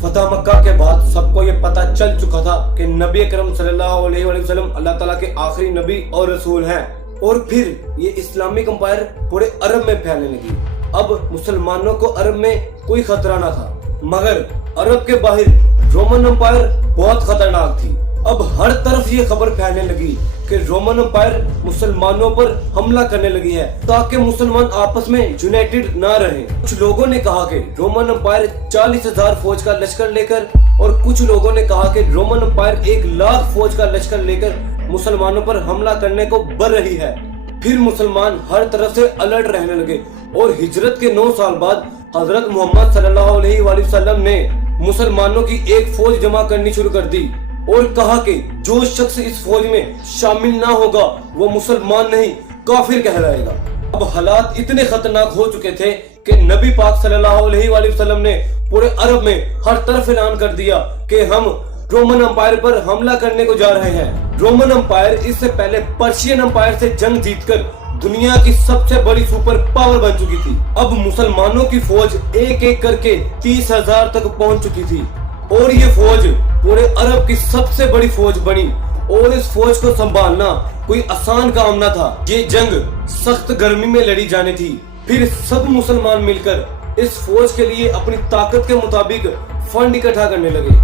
फतह मक्का के बाद सबको ये पता चल चुका था कि नबी अकरम सल्लल्लाहु अलैहि वसल्लम अल्लाह ताला के आखिरी नबी और रसूल हैं। और फिर ये इस्लामिक एम्पायर पूरे अरब में फैलने लगी। अब मुसलमानों को अरब में कोई खतरा ना था, मगर अरब के बाहर रोमन एम्पायर बहुत खतरनाक थी। अब हर तरफ ये खबर फैलने लगी कि रोमन एम्पायर मुसलमानों पर हमला करने लगी है ताकि मुसलमान आपस में यूनाइटेड ना रहे। कुछ लोगों ने कहा कि रोमन एम्पायर 40,000 फौज का लश्कर लेकर, और कुछ लोगों ने कहा कि रोमन एम्पायर 1,00,000 फौज का लश्कर लेकर मुसलमानों पर हमला करने को बढ़ रही है। फिर मुसलमान हर तरफ से अलर्ट रहने लगे और हिजरत के 9 साल बाद हजरत मोहम्मद सल्लल्लाहु अलैहि वसल्लम ने मुसलमानों की एक फौज जमा करनी शुरू कर दी और कहा कि जो शख्स इस फौज में शामिल ना होगा वो मुसलमान नहीं काफिर कहलाएगा। अब हालात इतने खतरनाक हो चुके थे कि नबी पाक सल्लल्लाहु अलैहि वसल्लम ने पूरे अरब में हर तरफ ऐलान कर दिया कि हम रोमन एम्पायर पर हमला करने को जा रहे हैं। रोमन एम्पायर इससे पहले पर्शियन एम्पायर से जंग जीतकर दुनिया की सबसे बड़ी सुपर पावर बन चुकी थी। अब मुसलमानों की फौज एक एक करके 30,000 तक पहुंच चुकी थी और ये फौज पूरे अरब की सबसे बड़ी फौज बनी। और इस फौज को संभालना कोई आसान काम न था। ये जंग सख्त गर्मी में लड़ी जानी थी। फिर सब मुसलमान मिलकर इस फौज के लिए अपनी ताकत के मुताबिक फंड इकट्ठा करने लगे।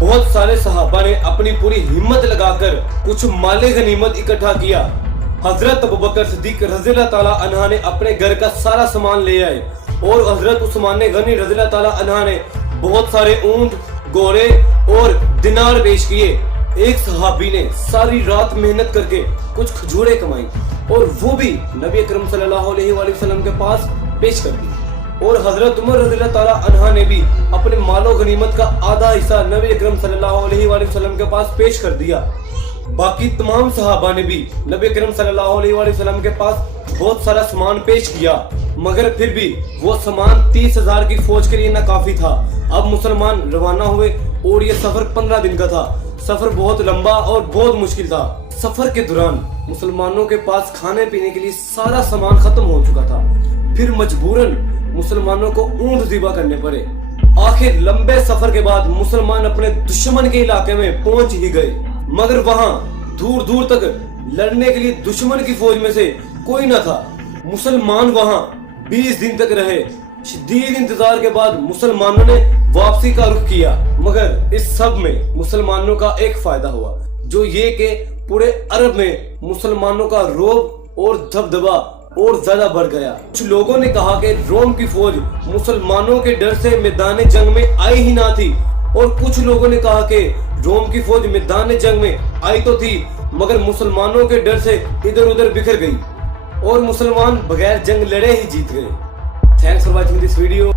बहुत सारे सहाबा ने अपनी पूरी हिम्मत लगाकर कुछ माले गनीमत इकट्ठा किया। हजरत अबू बकर सिद्दीक रज़ियल्लाहु ताला अन्हा ने अपने घर का सारा सामान ले आए और हजरत उस्मान गनी रज़ियल्लाहु ताला अन्हा ने बहुत सारे ऊंट, घोड़े और दिनार पेश किए। एक सहाबी ने सारी रात मेहनत करके कुछ खजूरें कमाई और वो भी नबी अकरम सल्लल्लाहु अलैहि वसल्लम के पास पेश कर दी। और हजरत उमर रज़ियल्लाहु ताला अन्हा ने भी अपने मालो गनीमत का आधा हिस्सा नबी अकरम सल्लल्लाहु अलैहि वसल्लम के पास पेश कर दिया। बाकी तमाम सहाबा ने भी नबी अकरम सल्लल्लाहु अलैहि वसल्लम के पास बहुत सारा सामान पेश किया, मगर फिर भी वो सामान 30,000 की फौज के लिए ना काफी था। अब मुसलमान रवाना हुए और ये सफर 15 दिन का था। सफर बहुत लंबा और बहुत मुश्किल था। सफर के दौरान मुसलमानों के पास खाने पीने के लिए सारा सामान खत्म हो चुका था। फिर मजबूरन मुसलमानों को ऊंट ज़िबा करने पड़े। आखिर लंबे सफर के बाद मुसलमान अपने दुश्मन के इलाके में पहुंच ही गए, मगर वहां दूर दूर तक लड़ने के लिए दुश्मन की फौज में से कोई न था। मुसलमान वहां 20 दिन तक रहे। शदीद इंतजार के बाद मुसलमानों ने वापसी का रुख किया, मगर इस सब में मुसलमानों का एक फायदा हुआ, जो ये कि पूरे अरब में मुसलमानों का रोब और दबदबा और ज्यादा बढ़ गया। कुछ लोगों ने कहा कि रोम की फौज मुसलमानों के डर से मैदान जंग में आई ही ना थी, और कुछ लोगों ने कहा कि रोम की फौज मैदान जंग में आई तो थी मगर मुसलमानों के डर से इधर उधर बिखर गई और मुसलमान बगैर जंग लड़े ही जीत गए। Thanks for watching this video.